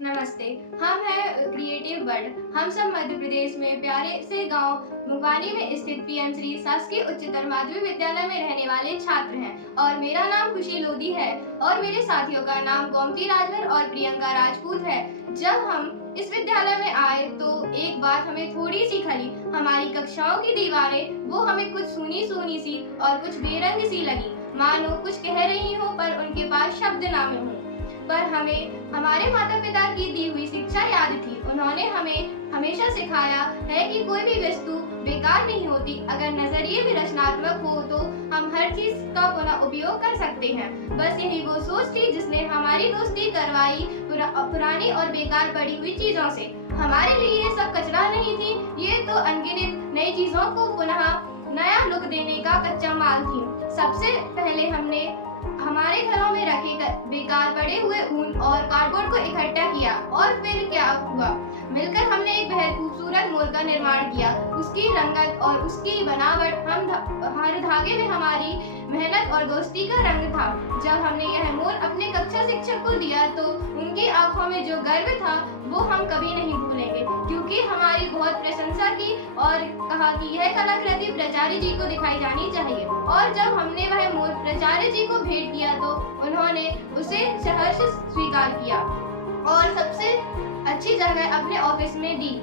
नमस्ते। हम हैं क्रिएटिव वर्ल्ड। हम सब मध्य प्रदेश में प्यारे से गांव मुंगवानी में स्थित पीएम श्री शासकीय उच्चतर माध्यमिक विद्यालय में रहने वाले छात्र हैं और मेरा नाम खुशी लोधी है और मेरे साथियों का नाम गोमती राजभर और प्रियंका राजपूत है। जब हम इस विद्यालय में आए तो एक बात हमें थोड़ी सी खली। हमारी कक्षाओं की दीवारें वो हमें कुछ सूनी सूनी सी और कुछ बेरंग सी लगी, मानो कुछ कह रही हो पर उनके पास शब्द ना में हों। पर हमें हमारे माता पिता की दी हुई शिक्षा याद थी। उन्होंने हमें हमेशा सिखाया है कि कोई भी वस्तु बेकार नहीं होती। अगर नजरिए भी रचनात्मक हो तो हम हर चीज का पुनः उपयोग कर सकते हैं। बस यही वो सोच थी जिसने हमारी दोस्ती करवाई पुरानी और बेकार पड़ी हुई चीजों से। हमारे लिए ये सब कचरा नहीं थी, ये तो अनगिनत नई चीजों को पुनः नया लुक देने का कच्चा माल थी। सबसे पहले हमने हमारे घरों में रखे बेकार पड़े हुए ऊन और कार्डबोर्ड को इकट्ठा किया और फिर क्या हुआ, मिलकर हमने एक बेहद खूबसूरत मोर का निर्माण किया। उसकी रंगत और उसकी बनावट हर धागे में हमारी मेहनत और दोस्ती का रंग था। जब हमने यह मोर अपने कक्षा शिक्षक को दिया तो उनकी आंखों में जो गर्व था वो हम कभी नहीं भूलेंगे, क्योंकि हमारी बहुत प्रशंसा की और कहा कि यह कलाकृति प्राचार्य जी को दिखाई जानी चाहिए। और जब हमने वह मोर प्राचार्य जी को भेंट किया तो उन्होंने उसे सहर्ष स्वीकार किया और सबसे अच्छी जगह अपने ऑफिस में दी।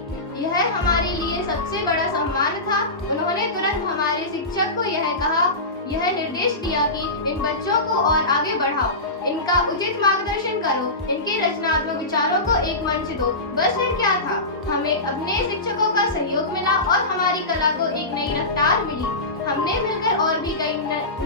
यह हमारे लिए सबसे बड़ा सम्मान था। उन्होंने तुरंत हमारे शिक्षक को यह निर्देश दिया कि इन बच्चों को और आगे बढ़ाओ, इनका उचित मार्गदर्शन करो, इनके रचनात्मक विचारों को एक मंच दो। बस है क्या था, हमें अपने शिक्षकों का सहयोग मिला और हमारी कला को एक नई रफ्तार मिली। हमने मिलकर और भी कई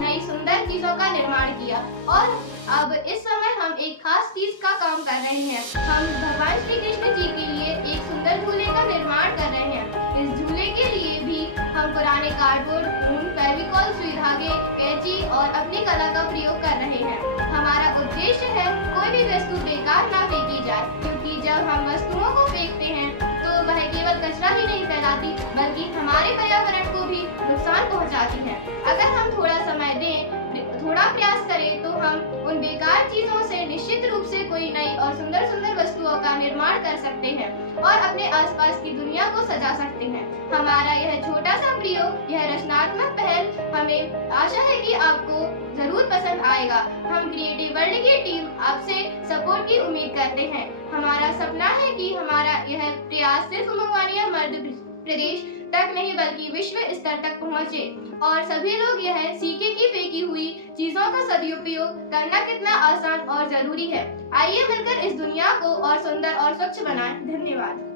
नई सुंदर चीजों का निर्माण किया और अब इस समय हम एक खास चीज का काम कर रहे हैं। हम भगवान श्री कृष्ण जी के लिए एक सुंदर झूले का निर्माण कर रहे हैं। इस झूले के लिए भी हम पुराने कार्डबोर्ड, ऊन, फेविकॉल, सुई धागे, कैंची और अपनी कला का प्रयोग कर रहे हैं। हमारा उद्देश्य है कोई भी वस्तु बेकार ना फेंकी जाए, क्योंकि जब हम वस्तुओं को फेंकते हैं तो वह केवल कचरा ही नहीं फैलाती बल्कि हमारे पर्यावरण को भी नुकसान पहुंचाती है। अगर हम थोड़ा समय दें, थोड़ा प्रयास करें तो हम उन बेकार चीजों से निश्चित रूप से कोई नई और सुंदर सुंदर वस्तुओं का निर्माण कर सकते हैं और अपने आसपास की दुनिया को सजा सकते हैं। हमारा यह छोटा सा प्रयोग, यह रचनात्मक पहल हमें आशा है कि आपको जरूर पसंद आएगा। हम क्रिएटिव वर्ल्ड की टीम आपसे सपोर्ट की उम्मीद करते हैं। हमारा सपना है कि हमारा यह प्रयास सिर्फ मुंगवानी या मध्य प्रदेश तक नहीं बल्कि विश्व स्तर तक पहुंचे और सभी लोग यह सीखे कि फेंकी हुई चीजों का सदुपयोग करना कितना आसान और जरूरी है। आइए मिलकर इस दुनिया को और सुंदर और स्वच्छ बनाएं। धन्यवाद।